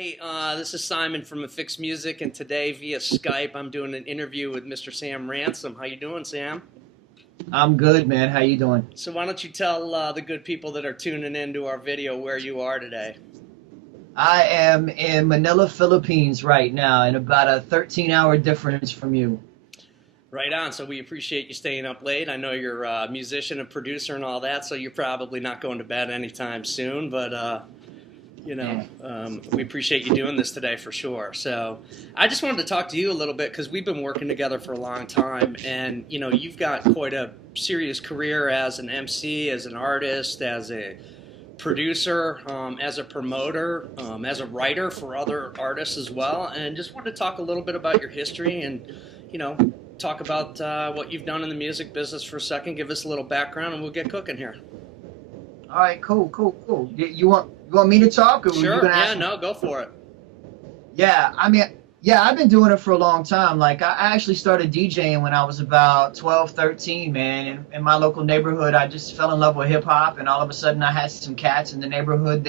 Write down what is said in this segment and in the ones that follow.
Hi, this is Simon from Affix Music, and today via Skype I'm doing an interview with Mr. Sam Rhansum. How you doing, Sam? I'm good, man. How you doing? So why don't you tell the good people that are tuning into our video where you are today? I am in Manila, Philippines right now, in about a 13-hour difference from you. Right on. So we appreciate you staying up late. I know you're a musician and producer and all that, so you're probably not going to bed anytime soon, but we appreciate you doing this today for sure. So I just wanted to talk to you a little bit because we've been working together for a long time, and you've got quite a serious career as an MC, as an artist, as a producer, as a promoter, as a writer for other artists as well, and just wanted to talk a little bit about your history and talk about what you've done in the music business for a second. Give us a little background and we'll get cooking here. All right, cool. You want me to talk, or Sure. you gonna Yeah, ask me? no, go for it. Yeah, I've been doing it for a long time. Like, I actually started DJing when I was about 12, 13, man. In my local neighborhood, I just fell in love with hip hop, and all of a sudden I had some cats in the neighborhood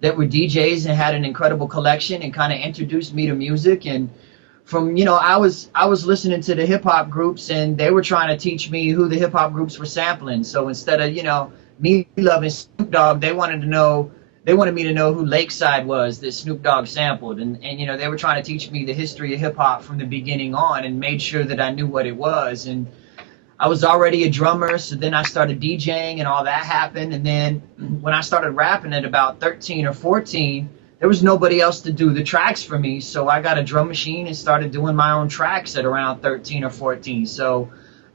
that were DJs and had an incredible collection and kind of introduced me to music. And from, I was listening to the hip hop groups, and they were trying to teach me who the hip hop groups were sampling. So instead of, me loving Snoop Dogg, they wanted me to know who Lakeside was that Snoop Dogg sampled. And they were trying to teach me the history of hip hop from the beginning on and made sure that I knew what it was. And I was already a drummer, so then I started DJing and all that happened. And then when I started rapping at about 13 or 14, there was nobody else to do the tracks for me. So I got a drum machine and started doing my own tracks at around 13 or 14. So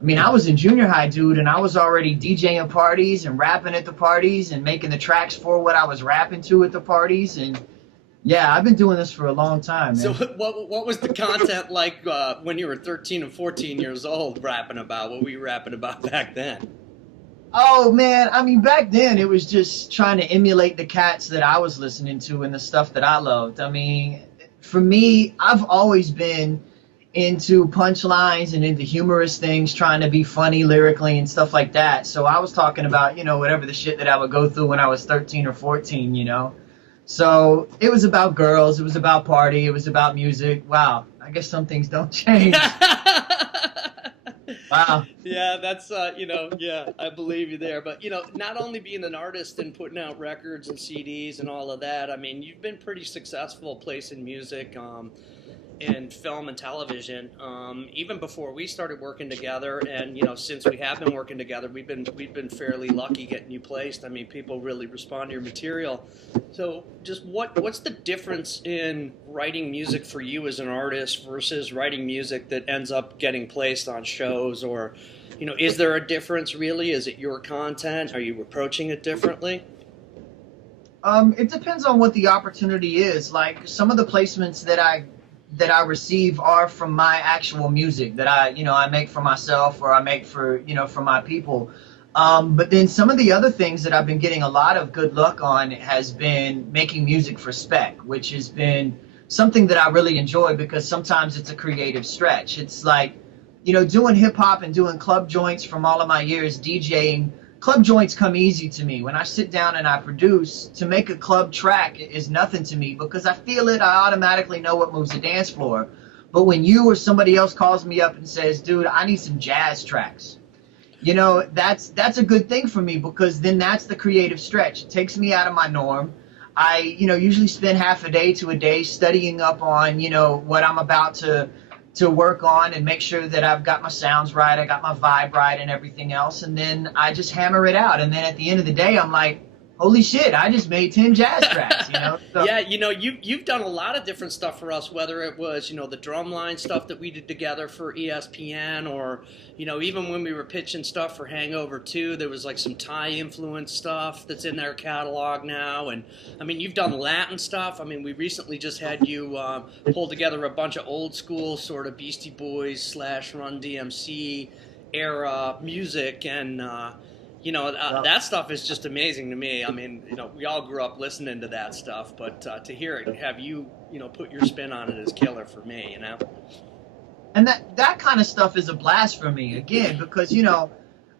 I was in junior high, dude, and I was already DJing parties and rapping at the parties and making the tracks for what I was rapping to at the parties. And yeah, I've been doing this for a long time, So man. what was the content like when you were 13 and 14 years old rapping about? What were you rapping about back then? Oh, man, back then it was just trying to emulate the cats that I was listening to and the stuff that I loved. For me, I've always been into punchlines and into humorous things, trying to be funny lyrically and stuff like that. So I was talking about, whatever the shit that I would go through when I was 13 or 14. So it was about girls, it was about party, it was about music. Wow, I guess some things don't change. Wow. Yeah, that's yeah, I believe you there. But not only being an artist and putting out records and CDs and all of that, you've been pretty successful placing music in film and television, even before we started working together, and since we have been working together, we've been fairly lucky getting you placed. People really respond to your material. So, just what's the difference in writing music for you as an artist versus writing music that ends up getting placed on shows, or is there a difference really? Is it your content? Are you approaching it differently? It depends on what the opportunity is. Like, some of the placements that I receive are from my actual music that I make for myself, or I make for my people. But then some of the other things that I've been getting a lot of good luck on has been making music for spec, which has been something that I really enjoy because sometimes it's a creative stretch. It's like, doing hip hop and doing club joints from all of my years DJing. Club joints come easy to me. When I sit down and I produce, to make a club track is nothing to me because I feel it. I automatically know what moves the dance floor. But when you or somebody else calls me up and says, dude, I need some jazz tracks, that's a good thing for me because then that's the creative stretch. It takes me out of my norm. I, usually spend half a day to a day studying up on, what I'm about to work on and make sure that I've got my sounds right, I got my vibe right and everything else, and then I just hammer it out. And then at the end of the day, I'm like, holy shit, I just made 10 jazz tracks, So, yeah, you've done a lot of different stuff for us, whether it was, the drumline stuff that we did together for ESPN, or, even when we were pitching stuff for Hangover 2, there was like some Thai influence stuff that's in their catalog now. And you've done Latin stuff. We recently just had you pull together a bunch of old school sort of Beastie Boys / Run DMC era music, and that stuff is just amazing to me. We all grew up listening to that stuff, but to hear it and have you, put your spin on it is killer for me. And that kind of stuff is a blast for me, again, because,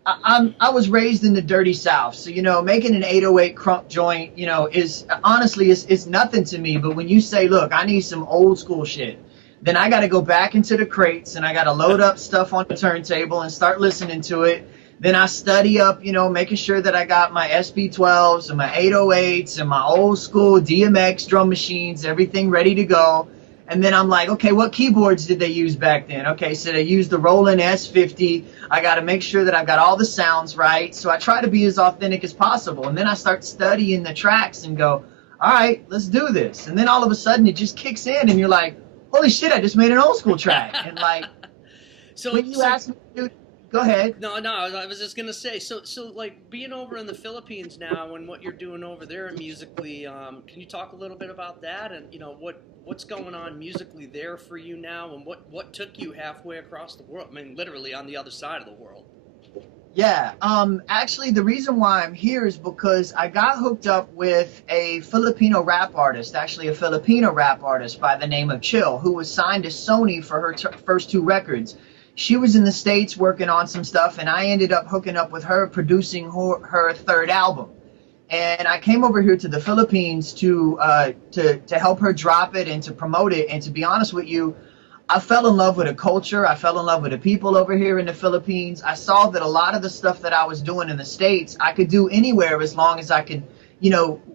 I was raised in the dirty South, so making an 808 crunk joint, is honestly is nothing to me. But when you say, look, I need some old school shit, then I got to go back into the crates and I got to load up stuff on the turntable and start listening to it. Then I study up, making sure that I got my SB12s and my 808s and my old school DMX drum machines, everything ready to go. And then I'm like, okay, what keyboards did they use back then? Okay, so they used the Roland S50. I got to make sure that I've got all the sounds right. So I try to be as authentic as possible. And then I start studying the tracks and go, all right, let's do this. And then all of a sudden it just kicks in and you're like, holy shit, I just made an old school track. And like, when you ask me to do, go ahead. No, I was just gonna say, so like being over in the Philippines now and what you're doing over there musically, can you talk a little bit about that and what's going on musically there for you now, and what took you halfway across the world? I mean, literally on the other side of the world. Yeah, actually the reason why I'm here is because I got hooked up with a Filipino rap artist, actually a Filipino rap artist by the name of Chill, who was signed to Sony for her first 2 records. She was in the States working on some stuff, and I ended up hooking up with her, producing her 3rd album. And I came over here to the Philippines to help her drop it and to promote it. And to be honest with you, I fell in love with the culture. I fell in love with the people over here in the Philippines. I saw that a lot of the stuff that I was doing in the States, I could do anywhere as long as I could,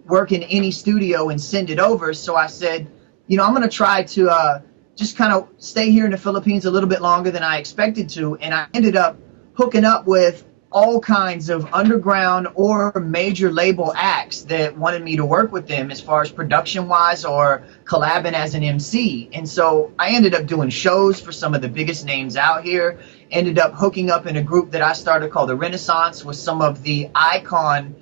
work in any studio and send it over. So I said, I'm going to try to just kind of stay here in the Philippines a little bit longer than I expected to. And I ended up hooking up with all kinds of underground or major label acts that wanted me to work with them as far as production wise or collabing as an MC. And so I ended up doing shows for some of the biggest names out here, ended up hooking up in a group that I started called the Renaissance with some of the icon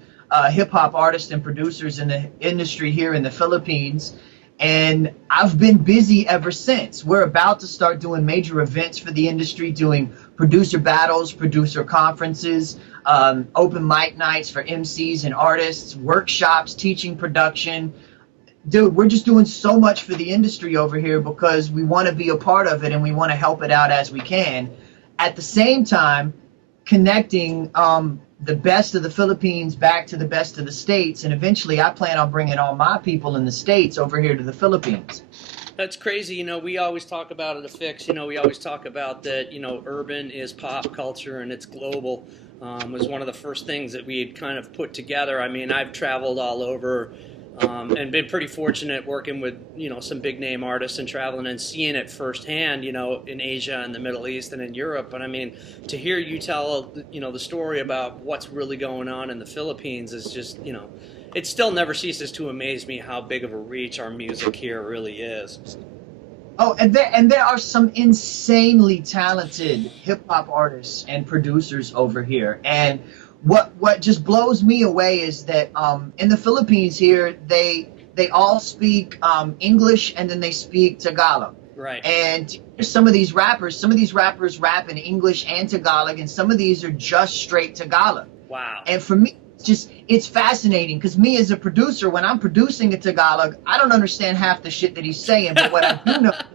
hip hop artists and producers in the industry here in the Philippines. And I've been busy ever since. We're about to start doing major events for the industry, doing producer battles, producer conferences, open mic nights for MCs and artists, workshops, teaching production. Dude, we're just doing so much for the industry over here because we want to be a part of it and we want to help it out as we can. At the same time, connecting the best of the Philippines back to the best of the States, and eventually I plan on bringing all my people in the States over here to the Philippines. That's crazy. We always talk about it, Affix. We always talk about that, urban is pop culture and it's global. Was one of the first things that we had kind of put together. I mean, I've traveled all over and been pretty fortunate working with, some big name artists and traveling and seeing it firsthand, in Asia and the Middle East and in Europe. But I mean, to hear you tell, the story about what's really going on in the Philippines is just, it still never ceases to amaze me how big of a reach our music here really is. Oh, and there are some insanely talented hip hop artists and producers over here. And what just blows me away is that in the Philippines here, they all speak English and then they speak Tagalog. Right. And some of these rappers rap in English and Tagalog, and some of these are just straight Tagalog. Wow. And for me, it's fascinating because me as a producer, when I'm producing a Tagalog, I don't understand half the shit that he's saying. But what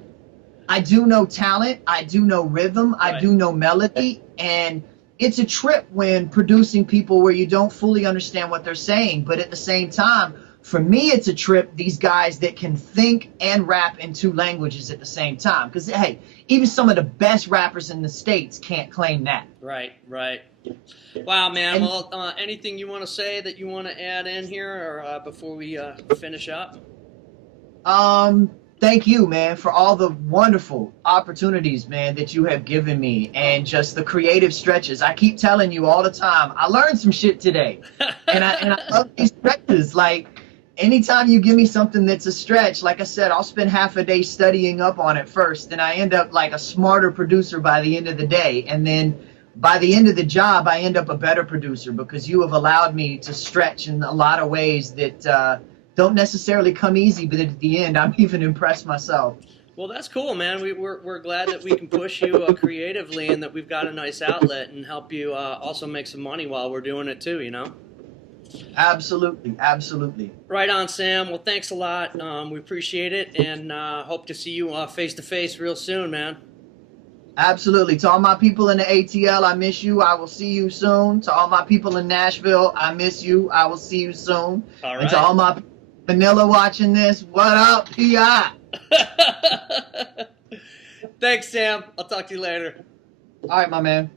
I do know talent, I do know rhythm, I do know melody, and it's a trip when producing people where you don't fully understand what they're saying. But at the same time, for me, it's a trip, these guys that can think and rap in 2 languages at the same time. Because, hey, even some of the best rappers in the States can't claim that. Right. Wow, man. Well, anything you want to say that you want to add in here or before we finish up? Thank you, man, for all the wonderful opportunities, man, that you have given me and just the creative stretches. I keep telling you all the time, I learned some shit today. And I love these stretches. Like, anytime you give me something that's a stretch, like I said, I'll spend half a day studying up on it first, and I end up like a smarter producer by the end of the day. And then by the end of the job, I end up a better producer because you have allowed me to stretch in a lot of ways that don't necessarily come easy, but at the end, I'm even impressed myself. Well, that's cool, man. We're glad that we can push you creatively and that we've got a nice outlet and help you also make some money while we're doing it too, Absolutely. Right on, Sam. Well, thanks a lot. We appreciate it and hope to see you face to face real soon, man. Absolutely. To all my people in the ATL, I miss you. I will see you soon. To all my people in Nashville, I miss you. I will see you soon. All right. And to all my Manila watching this, what up, P.I.? Thanks, Sam. I'll talk to you later. All right, my man.